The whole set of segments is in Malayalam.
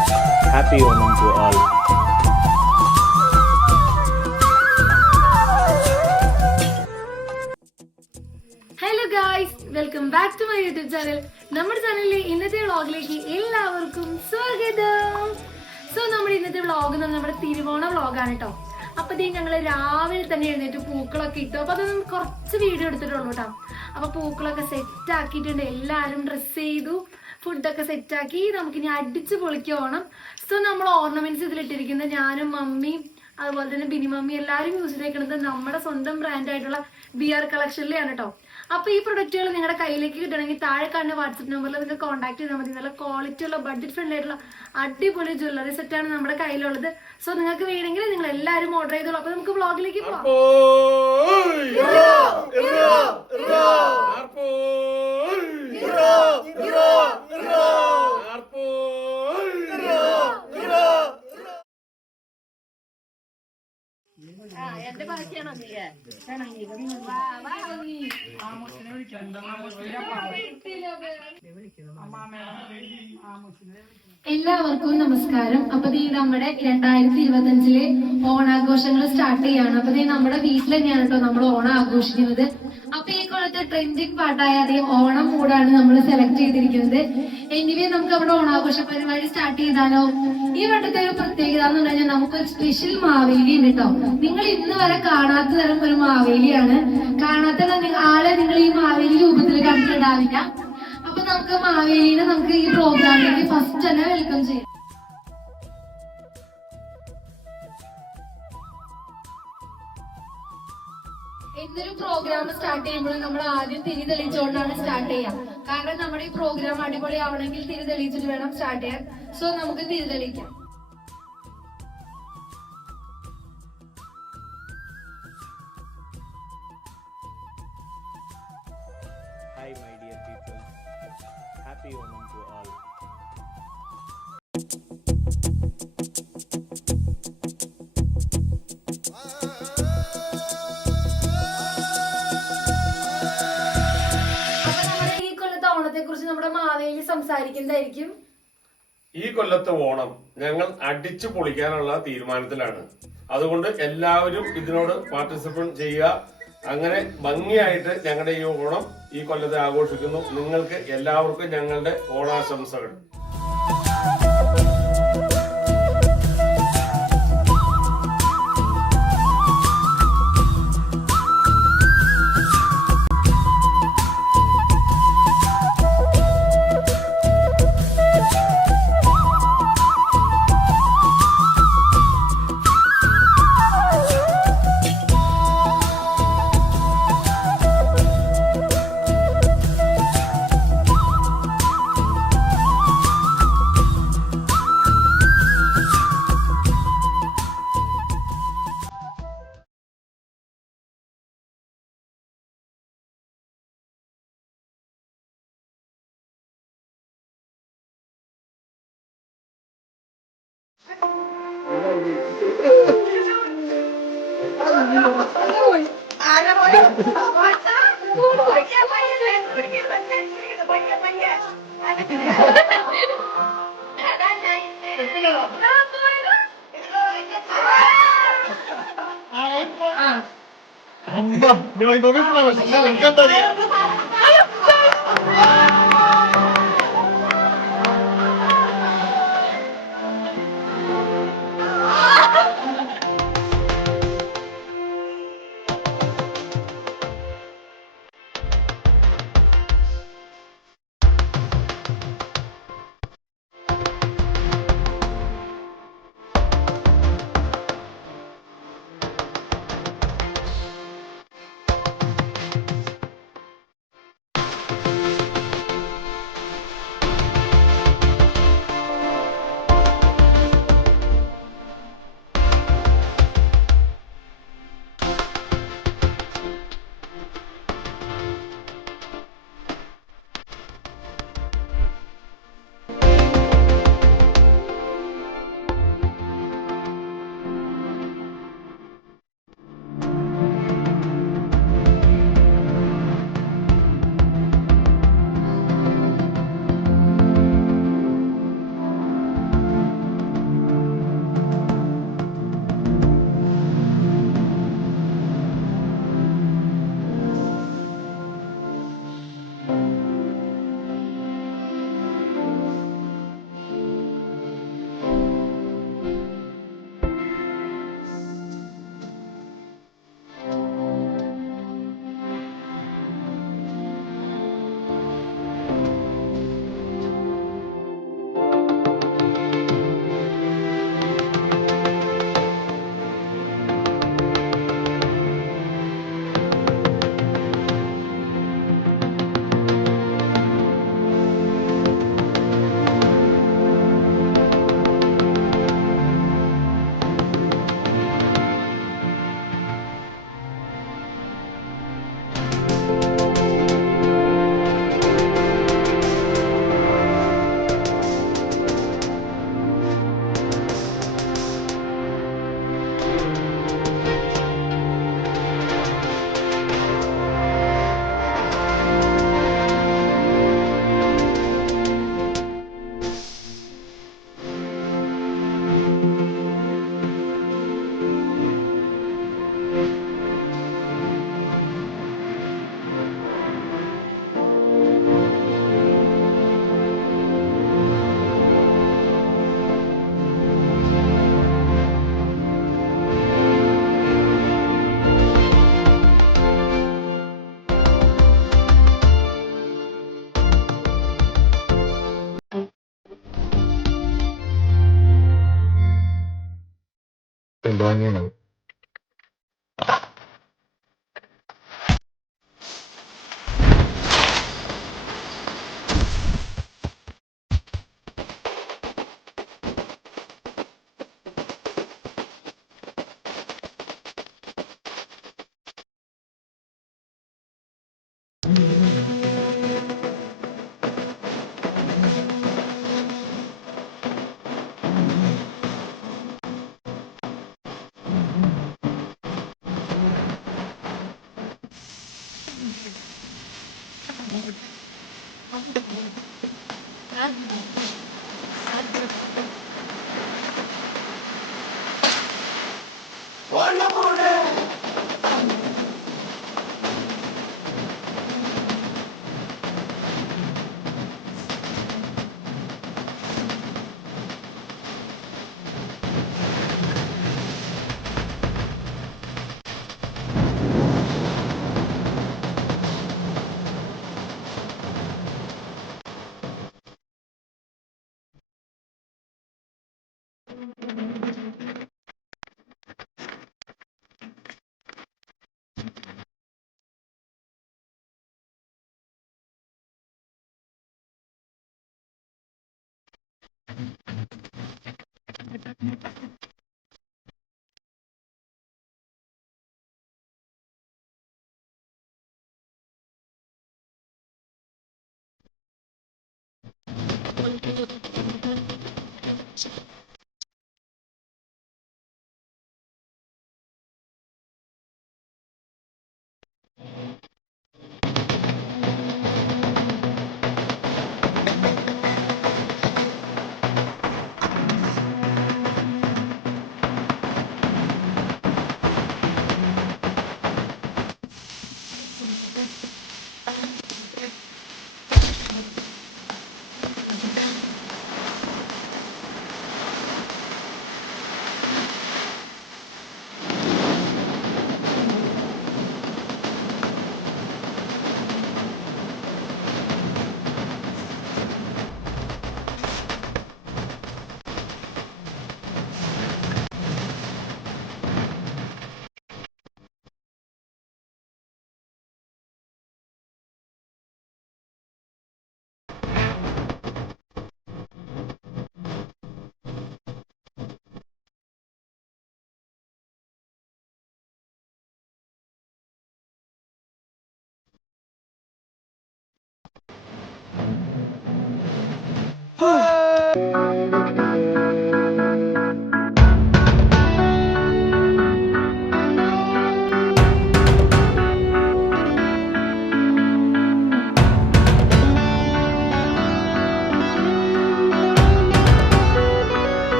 Happy Onam to all. Hello guys, welcome back to my YouTube channel. നമ്മുടെ ചാനലിലെ ഇന്നത്തെ വ്ളോഗിലേക്ക് എല്ലാവർക്കും സ്വാഗതം. സോ നമ്മുടെ ഇന്നത്തെ വ്ളോഗ് എന്ന് പറഞ്ഞാൽ നമ്മുടെ തിരുവോണ വ്ളോഗാണ് കേട്ടോ. അപ്പത്തേക്കും ഞങ്ങൾ രാവിലെ തന്നെ എഴുന്നേറ്റ് പൂക്കളൊക്കെ ഇട്ടു. അപ്പൊ അതൊന്നും കുറച്ച് വീഡിയോ എടുത്തിട്ടുള്ളൂ കേട്ടോ. അപ്പൊ പൂക്കളൊക്കെ സെറ്റ് ആക്കിയിട്ടുണ്ട്, എല്ലാവരും ഡ്രസ്സ് ചെയ്തു, ഫുഡൊക്കെ സെറ്റാക്കി നമുക്കിനി അടിച്ച് പൊളിക്ക് ഓണം. സോ നമ്മൾ ഓർണമെന്റ്സ് ഇതിലിട്ടിരിക്കുന്നത് ഞാനും മമ്മിയും അതുപോലെ തന്നെ ബിനി മമ്മി എല്ലാവരും യൂസ് ചെയ്തേക്കുന്നത് നമ്മുടെ സ്വന്തം ബ്രാൻഡ് ആയിട്ടുള്ള BR കളക്ഷനിലാണ് കേട്ടോ. അപ്പൊ ഈ പ്രൊഡക്റ്റുകൾ നിങ്ങളുടെ കയ്യിലേക്ക് കിട്ടണമെങ്കിൽ താഴെ കാണുന്ന വാട്സ്ആപ്പ് നമ്പറിൽ നിങ്ങൾക്ക് കോൺടാക്ട് ചെയ്താൽ മതി. നല്ല ക്വാളിറ്റി ഉള്ള ബഡ്ജറ്റ് ഫ്രണ്ട്ലി ആയിട്ടുള്ള അടിപൊളി ജ്വല്ലറി സെറ്റാണ് നമ്മുടെ കയ്യിലുള്ളത്. സോ നിങ്ങൾക്ക് വേണമെങ്കിൽ നിങ്ങൾ എല്ലാവരും ഓർഡർ ചെയ്തോളൂ. അപ്പൊ നമുക്ക് വ്ളോഗിലേക്ക് പോവാം. എന്റെ ബാക്കിയാണോ എല്ലാവർക്കും നമസ്കാരം. അപ്പൊ നമ്മുടെ 2025 ഓണാഘോഷങ്ങൾ സ്റ്റാർട്ട് ചെയ്യാണ്. അപ്പൊ നമ്മുടെ വീട്ടിൽ തന്നെയാണ് കേട്ടോ നമ്മൾ ഓണം ആഘോഷിക്കുന്നത്. അപ്പൊ ഈ കൊല്ലത്തെ ട്രെൻഡിങ് പാട്ടായ അതേ ഓണം മൂഡാണ് നമ്മൾ സെലക്ട് ചെയ്തിരിക്കുന്നത്. എനിവേ നമുക്ക് അവിടെ ഓണാഘോഷ പരിപാടി സ്റ്റാർട്ട് ചെയ്താലോ? ഈ വട്ടത്തെ ഒരു പ്രത്യേകത എന്ന് പറഞ്ഞാൽ നമുക്കൊരു സ്പെഷ്യൽ മാവേലി ഉണ്ട് കേട്ടോ. നിങ്ങൾ ഇന്ന് വരെ കാണാത്ത തരം ഒരു മാവേലിയാണ്. കാണാത്ത ആളെ നിങ്ങൾ ഈ മാവേലി രൂപത്തിൽ കണ്ടിട്ടുണ്ടാവില്ല. അപ്പൊ നമുക്ക് മാവേലിനെ നമുക്ക് ഈ പ്രോഗ്രാമിലേക്ക് ഫസ്റ്റ് തന്നെ വെൽക്കം ചെയ്യാം. എന്തൊരു പ്രോഗ്രാം സ്റ്റാർട്ട് ചെയ്യുമ്പോൾ നമ്മൾ ആദ്യം തിരി തെളിയിച്ചുകൊണ്ടാണ് സ്റ്റാർട്ട് ചെയ്യാം. കാരണം നമ്മുടെ ഈ പ്രോഗ്രാം അടിപൊളി ആവണമെങ്കിൽ തിരി തെളിയിച്ചിട്ട് വേണം സ്റ്റാർട്ട് ചെയ്യാൻ. സോ നമുക്ക് തിരി തെളിയിക്കാം. Hi my dear people. Happy Onam to all. ഈ കൊല്ലത്തെ ഓണത്തെ കുറിച്ച് നമ്മുടെ മാവേലി സംസാരിക്കുന്നതായിരിക്കും. ഈ കൊല്ലത്തെ ഓണം ഞങ്ങൾ അടിച്ചു പൊളിക്കാനുള്ള തീരുമാനത്തിലാണ്. അതുകൊണ്ട് എല്ലാവരും ഇതിനോട് പാർട്ടിസിപ്പേറ്റ് ചെയ്യുക. അങ്ങനെ ഭംഗിയായിട്ട് ഞങ്ങളുടെ ഈ ഓണം ഈ കൊല്ലത്തെ ആഘോഷിക്കുന്നു. നിങ്ങൾക്ക് എല്ലാവർക്കും ഞങ്ങളുടെ ഓണാശംസകൾ. Me encantaría. ഭംഗിയാണ്.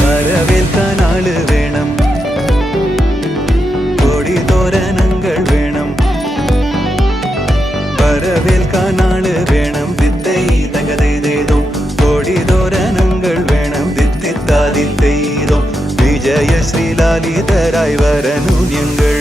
വരവേൽക്കാൻ ആള് വേണം, കൊടിതോരണങ്ങൾ വേണം. വരവേൽക്കാൻ ആള് വേണം, ദിത്തൈ തകതേതോ. കൊടിതോരണങ്ങൾ വേണം, ദിത്തിത്താതിത്തൈതോ. വിജയശ്രീലാലിതരായി വരനു ഞങ്ങൾ.